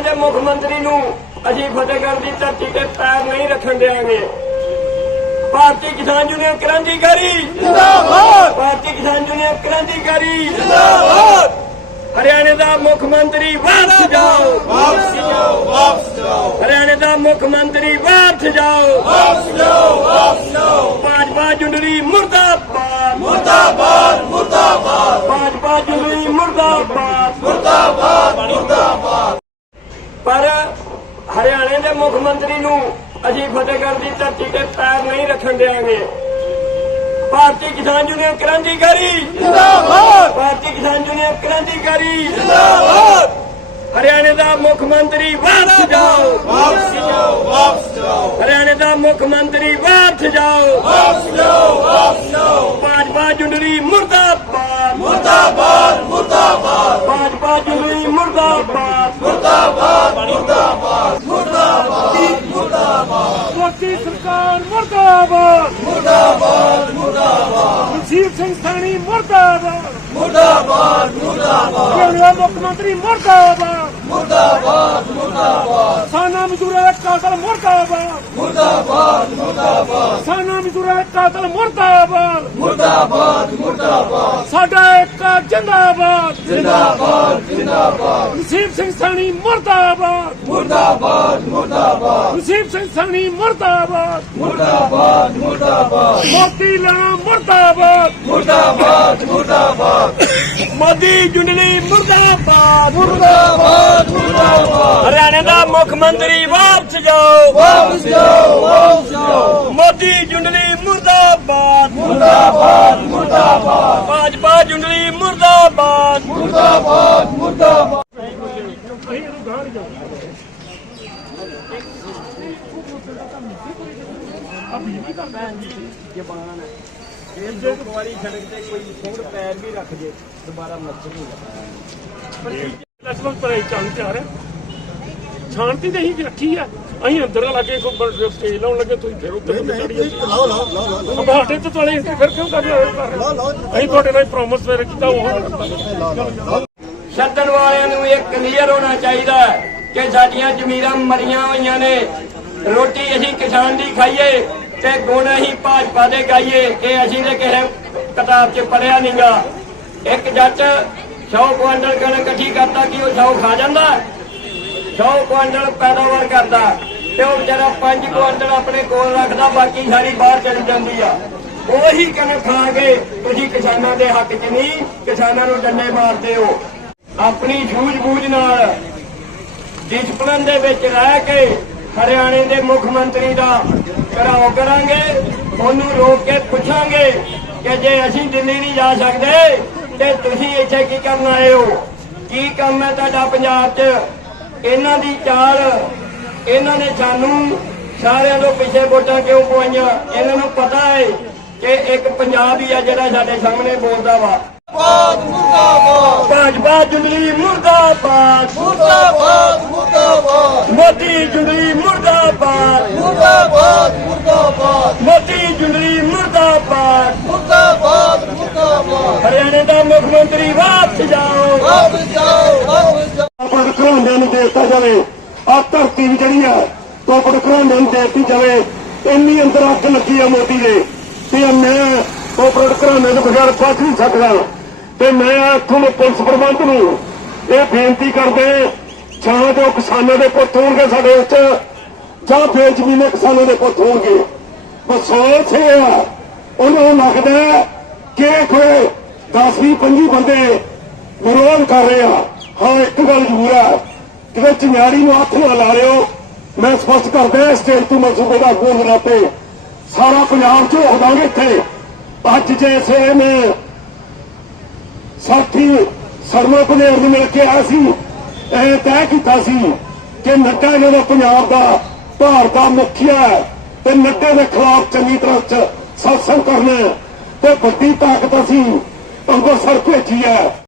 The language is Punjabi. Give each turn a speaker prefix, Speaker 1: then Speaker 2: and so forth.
Speaker 1: ਦੇ ਮੁੱਖ ਮੰਤਰੀ ਨੂੰ ਅਸੀਂ ਫਤਿਹਗੜ੍ਹ ਦੀ ਧਰਤੀ ਤੇ ਪੈਰ ਨਹੀਂ ਰੱਖਣ ਦੇਵਾਂਗੇ। ਭਾਰਤੀ ਕਿਸਾਨ ਯੂਨੀਅਨ ਕ੍ਰਾਂਤੀਕਾਰੀ ਜਿੰਦਾਬਾਦ, ਭਾਰਤੀ ਕਿਸਾਨ ਯੂਨੀਅਨ ਕ੍ਰਾਂਤੀਕਾਰੀ ਜਿੰਦਾਬਾਦ। हरियाणा का मुख्यमंत्री वापस जाओ, वापस जाओ, वापस जाओ। हरियाणा का मुख्यमंत्री वापस जाओ, वापस जाओ, वापस जाओ। भाजपा जुंडली मुर्दाबाद, मुर्दाबाद, मुर्दाबाद। भाजपा जुंडली मुर्दाबाद, मुर्दाबाद, मुर्दाबाद। पर हरियाणा के मुख्यमंत्री नूं असीं फतेहगढ़ की धरती ते पैर नहीं रखण देवांगे। भारतीय किसान यूनियन क्रांतिकारी जिंदाबाद, भारतीय किसान यूनियन क्रांतिकारी जिंदाबाद। हरियाणा का मुख्यमंत्री वापस जाओ, वापस जाओ, वापस जाओ। हरियाणा का मुख्यमंत्री वापस जाओ, वापस जाओ, वापस जाओ। भाजपा जुंडली मुर्दाबाद, मुर्दाबाद, मुर्दाबाद। भाजपा जुंडली मुर्दाबाद, मुर्दाबाद, मुर्दाबाद, मुर्दाबाद, मुर्दाबाद।
Speaker 2: मोदी सरकार मुर्दाबाद,
Speaker 1: मुर्दाबाद, मुर्दाबाद,
Speaker 2: बलजीत सिंह सैनी मुर्दाबाद,
Speaker 1: मुर्दाबाद, मुर्दाबाद,
Speaker 2: हरियाणा मुख्यमंत्री मुर्दाबाद,
Speaker 1: मुर्दाबाद, मुर्दाबाद,
Speaker 2: किसाना मजदूरों का कातल मुर्दाबाद,
Speaker 1: मुर्दाबाद, मुर्दाबाद,
Speaker 2: किसाना मजदूरों का कातल मुर्दाबाद,
Speaker 1: मुर्दाबाद, मुर्दाबाद,
Speaker 2: साडा एक जिंदाबाद,
Speaker 1: जिंदाबाद, जिंदाबाद,
Speaker 2: बलजीत सिंह सैनी मुर्दाबाद,
Speaker 1: मुर्दाबाद, मुर्दाबाद,
Speaker 2: बलजीत सिंह सैनी मुर्दाबाद,
Speaker 1: मुर्दाबाद, मुर्दाबाद,
Speaker 2: मोदी लाना मुर्दाबाद,
Speaker 1: मुर्दाबाद, मुर्दाबाद,
Speaker 2: मोदी जुंडली मुर्दाबाद,
Speaker 1: मुर्दाबाद, मुर्दाबाद।
Speaker 2: हरियाणा का मुख्यमंत्री वापस जाओ,
Speaker 1: वापस जाओ, वापस जाओ।
Speaker 2: मोदी जुंडली मुर्दाबाद,
Speaker 1: मुर्दाबाद, मुर्दाबाद,
Speaker 2: भाजपा जुंडली मुर्दाबाद,
Speaker 1: मुर्दाबाद, मुर्दाबाद।
Speaker 2: ਵਾਰੀ ਸੜਕ ਤੇ ਕੋਈ ਸਿੰਘ ਪੈਰ ਵੀ ਰੱਖ ਜੇ ਦੁਬਾਰਾ ਮੱਛਰ ਨਹੀਂ ਲੱਗਦਾ। ਲਗਭਗ ਪਰੇ ਚੱਲ ਤਿਆਰ ਹੈ, ਸ਼ਾਂਤੀ ਤੇ ਹੀ ਰੱਖੀ ਆ। ਅਸੀਂ ਅੰਦਰ ਲੱਗੇ ਕੋਈ ਸਟੇਜ ਲਾਉਣ ਲੱਗੇ, ਤੁਸੀਂ ਫਿਰ ਉੱਤੇ
Speaker 3: ਲਾਓ ਲਾਓ ਲਾਓ
Speaker 2: ਸਾਡੇ ਤੋਂ ਤੁਹਾਡੇ ਫਿਰ ਕਿਉਂ ਕਰ ਰਹੇ ਹੋ? ਅਸੀਂ ਤੁਹਾਡੇ ਨਾਲ ਪ੍ਰੋਮਿਸ ਫਿਰ ਕੀਤਾ ਉਹ
Speaker 1: ਛੱਡਣ ਵਾਲਿਆਂ ਨੂੰ ਇਹ ਕਲੀਅਰ ਹੋਣਾ ਚਾਹੀਦਾ ਹੈ ਕਿ ਸਾਡੀਆਂ ਜ਼ਮੀਰਾਂ ਮਰੀਆਂ ਹੋਈਆਂ ਨੇ। ਰੋਟੀ ਅਸੀਂ ਕਿਸਾਨ ਦੀ ਖਾਈਏ ਤੇ ਗੁਣ ਅਸੀਂ ਭਾਜਪਾ ਦੇ ਗਾਈਏ। ਇਹ ਅਸੀਂ ਤੇ ਕਿਸੇ ਕਿਤਾਬ 'ਚ ਪੜ੍ਹਿਆ ਨਹੀਂਗਾ। ਇੱਕ ਜੱਟ 100 ਕੁਆਂਟਲ ਕਣਕ ਇਕੱਠੀ ਕਰਦਾ ਕਿ ਉਹ 100 ਖਾ ਜਾਂਦਾ? 100 ਕੁਆਂਟਲ ਪੈਦਾਵਾਰ ਕਰਦਾ ਤੇ ਉਹ ਵਿਚਾਰਾ 5 ਕੁਆਂਟਲ ਆਪਣੇ ਕੋਲ ਰੱਖਦਾ, ਬਾਕੀ ਸਾਰੀ ਬਾਹਰ ਚਲੀ ਜਾਂਦੀ ਆ। ਉਹੀ ਕਣਕ ਖਾ ਕੇ ਤੁਸੀਂ ਕਿਸਾਨਾਂ ਦੇ ਹੱਕ 'ਚ ਨਹੀਂ, ਕਿਸਾਨਾਂ ਨੂੰ ਡੰਡੇ ਮਾਰਦੇ ਹੋ। ਆਪਣੀ ਸੂਝ-ਬੂਝ ਨਾਲ ਡਿਸਪਲਿਨ ਦੇ ਵਿੱਚ ਰਹਿ ਕੇ ਹਰਿਆਣੇ ਦੇ ਮੁੱਖ ਮੰਤਰੀ ਦਾ ਘਿਰਾਓ ਕਰਾਂਗੇ। ਉਹਨੂੰ ਰੋਕ ਕੇ ਪੁੱਛਾਂਗੇ ਕਿ ਜੇ ਅਸੀਂ ਦਿੱਲੀ ਨਹੀਂ ਜਾ ਸਕਦੇ ਤੇ ਤੁਸੀਂ ਇੱਥੇ ਕੀ ਕਰਨ ਆਏ ਹੋ? ਕੀ ਕੰਮ ਹੈ ਤੁਹਾਡਾ ਪੰਜਾਬ 'ਚ? ਇਹਨਾਂ ਦੀ ਚਾਲ, ਇਹਨਾਂ ਨੇ ਸਾਨੂੰ ਸਾਰਿਆਂ ਤੋਂ ਪਿੱਛੇ ਵੋਟਾਂ ਕਿਉਂ ਪਵਾਈਆਂ? ਇਹਨਾਂ ਨੂੰ ਪਤਾ ਹੈ ਕਿ ਇੱਕ ਪੰਜਾਬ ਹੀ ਆ ਜਿਹੜਾ ਸਾਡੇ ਸਾਹਮਣੇ ਬੋਲਦਾ ਵਾ। मुर्दाबाद, भाजपा जुंडली मुर्दाबाद,
Speaker 3: मुर्दाबाद, मुर्दाबाद,
Speaker 1: मोदी जुंडली मुर्दाबाद,
Speaker 3: मुर्दाबाद, मुर्दाबाद,
Speaker 1: मोदी जुंडली मुर्दाबाद,
Speaker 3: मुर्दाबाद, मुर्दाबाद।
Speaker 1: हरियाणा का मुख्यमंत्री वापस जाओ,
Speaker 3: वापस जाओ, वापस जाओ।
Speaker 4: ਆਪਣ ਘਰਾਂਦਿਆਂ ਨੂੰ ਦੇਤਾ ਜਾਵੇ। ਆ ਧਰਤੀ ਵੀ ਜਿਹੜੀ ਆ ਤੋਂ ਆਪਣ ਘਰਾਂਦਿਆਂ ਨੂੰ ਦੇਤੀ ਜਾਵੇ। ਇੰਨੀ ਅੰਦਰ ਅੱਗ ਲੱਗੀ ਆ ਮੋਦੀ ਦੇ ਤੇ ਮੈਂ ਆਪਣ ਘਰਾਂਦਿਆਂ ਤੋਂ ਬਗੈਰ ਬਚ ਨਹੀਂ ਸਕਦਾ। ਤੇ ਮੈਂ ਇੱਥੋਂ ਦੇ ਪੁਲਿਸ ਪ੍ਰਬੰਧ ਨੂੰ ਇਹ ਬੇਨਤੀ ਕਰਦੇ, ਜਾਂ ਜੋ ਕਿਸਾਨਾਂ ਦੇ ਪੁੱਤ ਹੋਣਗੇ ਸਾਡੇ ਵਿੱਚ, ਜਾਂ ਬੇਜ਼ਮੀਨੇ ਕਿਸਾਨਾਂ ਦੇ ਪੁੱਤ ਹੋਣਗੇ। ਅਫਸੋਸ ਇਹ ਆ ਉਹਨਾਂ ਨੂੰ ਲੱਗਦਾ ਕਿ ਕੋਈ 10-20-25 ਬੰਦੇ ਵਿਰੋਧ ਕਰ ਰਹੇ ਆ। ਹਾਂ, ਇੱਕ ਗੱਲ ਜ਼ਰੂਰ ਹੈ ਕਿ ਚਿੰਗਾਰੀ ਨੂੰ ਹੱਥ ਨਾ ਲਾ ਲਿਓ। ਮੈਂ ਸਪਸ਼ਟ ਕਰਦਾ ਸਟੇਜ ਤੋਂ ਮਨਸੂਬੇ ਦਾ ਅੱਗੋਂ ਹੋਣਾ ਤੇ ਸਾਰਾ ਪੰਜਾਬ 'ਚ ਹੋ ਦਾਂਗੇ ਇੱਥੇ। ਅੱਜ ਜੈਸੇ ਮੈਂ ਸਾਥੀ ਸਰਮਾ ਪਨੇਰ ਨੂੰ ਮਿਲ ਕੇ ਆਇਆ ਸੀ, ਇਹ ਤੈਅ ਕੀਤਾ ਸੀ ਕਿ ਨੱਡਾ ਇਹਨਾਂ ਦਾ ਪੰਜਾਬ ਦਾ ਭਾਰਤ ਦਾ ਮੁਖੀਆ ਹੈ ਤੇ ਨੱਡੇ ਦੇ ਖਿਲਾਫ ਚੰਗੀ ਤਰ੍ਹਾਂ ਸਾਸਨ ਕਰਨਾ ਤੇ ਵੱਡੀ ਤਾਕਤ ਅਸੀਂ ਅੰਮ੍ਰਿਤਸਰ ਭੇਜੀ ਹੈ।